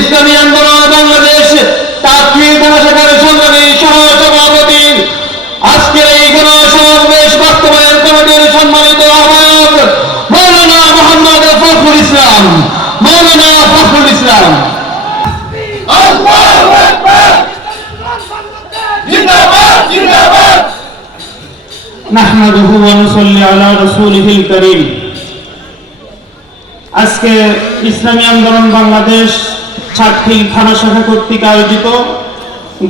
ইসলামী আন্দোলন বাংলাদেশ তাকবীর গণশাখার সংগ্রামী সহ-সভাপতি, আজকের এই গণসমাবেশ বাস্তবায়ন কমিটির সম্মানিত আহ্বায়ক মৌলানা মোহাম্মদ ফখরুল ইসলাম। মৌলানা ফখরুল ইসলাম। নাহমাদুহু ওয়া নুসাল্লি আলা রাসূলিহিল কারীম। আজকে ইসলামী আন্দোলন বাংলাদেশ ছাত্রী থানা শাখা কর্তৃক আয়োজিত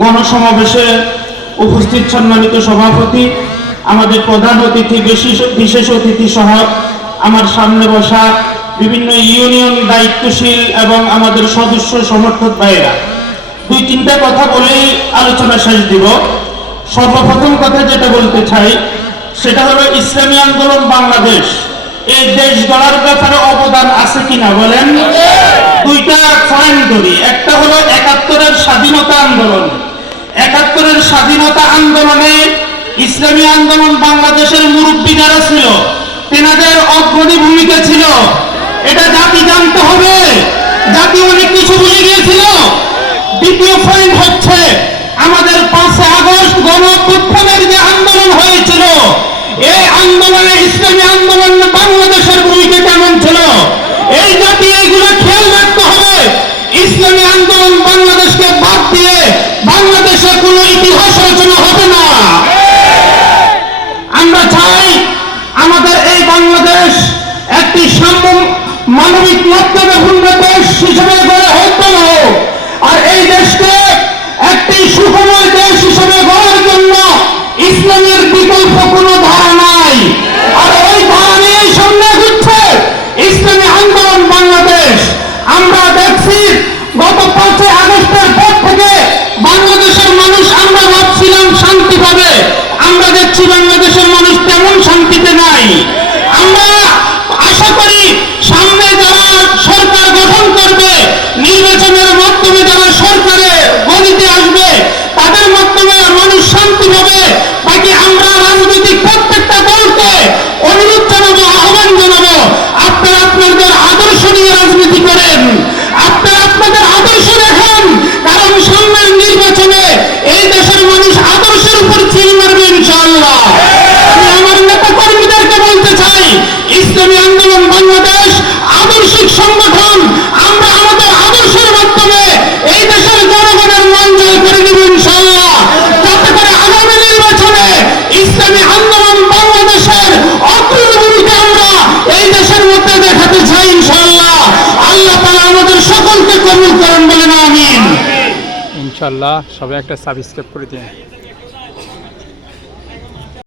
গণসমাবেশে উপস্থিত সম্মানিত সভাপতি, আমাদের প্রধান অতিথি, বিশেষ অতিথি সহ আমার সামনে বসা বিভিন্ন ইউনিয়ন দায়িত্বশীল এবং আমাদের সদস্য সমর্থক ভাইয়েরা, দুই তিনটা কথা বলেই আলোচনা শেষ দিব। সর্বপ্রথম কথা যেটা বলতে চাই সেটা হলো ইসলামী আন্দোলন বাংলাদেশ এই দেশ গড়ার ব্যাপারে অবদান আছে কিনা বলেন। দুইটা পয়েন্ট ধরি। একটা হলো ৭১-এর স্বাধীনতা আন্দোলন। ৭১-এর স্বাধীনতা আন্দোলনে ইসলামী আন্দোলন বাংলাদেশের মুরব্বী যারা ছিল তেনাদের অগ্রণী ভূমিকা ছিল, এটা জাতি জানতে হবে। জাতি অনেক কিছু ভুলে গিয়েছিল। দ্বিতীয় পয়েন্ট হচ্ছে আমাদের ৫ আগস্ট গণ-অভ্যুত্থানের যে আন্দোলন হয়েছিল, এই আন্দোলনে ইসলামী আন্দোলন বাংলাদেশের ভূমিকা কেমন ছিল, এই জাতি এইগুলো খেয়াল রাখতে হবে। ইসলামী আন্দোলন বাংলাদেশকে বাদ দিয়ে বাংলাদেশে কোনো ইতিহাস রচনা হবে না। আমরা চাই আমাদের এই বাংলাদেশ একটি মানবিক মর্যাদাপূর্ণ দেশ হিসেবে গড়ে উঠতে হোক, আর এই দেশকে একটি সুখময় দেশ হিসেবে গড়ার জন্য ইসলামের বিকল্প কোনো ধারা নাই। আর ওই ধারা নিয়েই সামনে ঘুরছে ইসলামী আন্দোলন বাংলাদেশ। আমরা দেখছি গত ৫ আগস্টের পর থেকে বাংলাদেশের মানুষ, আমরা ভাবছিলাম শান্তি পাবে, আমরা দেখছি বাংলাদেশের মানুষ তেমন শান্তিতে নাই। আমরা আশা করি সামনে যারা সরকার গঠন করবে, নির্বাচনের মাধ্যমে যারা সরকারে গদিতে আসবে, তাদের মাধ্যমে মানুষ শান্তি পাবে। বাকি আমরা রাজনৈতিক প্রত্যেকটা দলকে অনুরোধ জানাবো, আহ্বান জানাবো, আপনারা আপনাদের আদর্শ নিয়ে রাজনীতি করেন, আপনারা আপনাদের আদর্শ দেখেন, কারণ সামনের নির্বাচনে এই দেশের মানুষ আদর্শের উপর চিল মারবে ইনশাআল্লাহ। আমি আমার নেতা কর্মীদেরকে বলতে চাই, ইসলামী আন্দোলন বাংলাদেশ আদর্শিক সংগঠন, আমরা আমাদের আদর্শের মাধ্যমে এই দেশের জনগণের মন জয় করে দেব ইনশাআল্লাহ, যাতে করে আগামী নির্বাচনে ইসলামী আন্দোলন বাংলাদেশের অগ্রণী ভূমিকা আমরা এই দেশের মধ্যে দেখাতে চাই ইনশাআল্লাহ। আল্লাহ তাআলা আমাদের সকলকে কবুল করেন বলেন আমিন। ইনশাআল্লাহ। সবাই একটা সাবস্ক্রাইব করে দিন।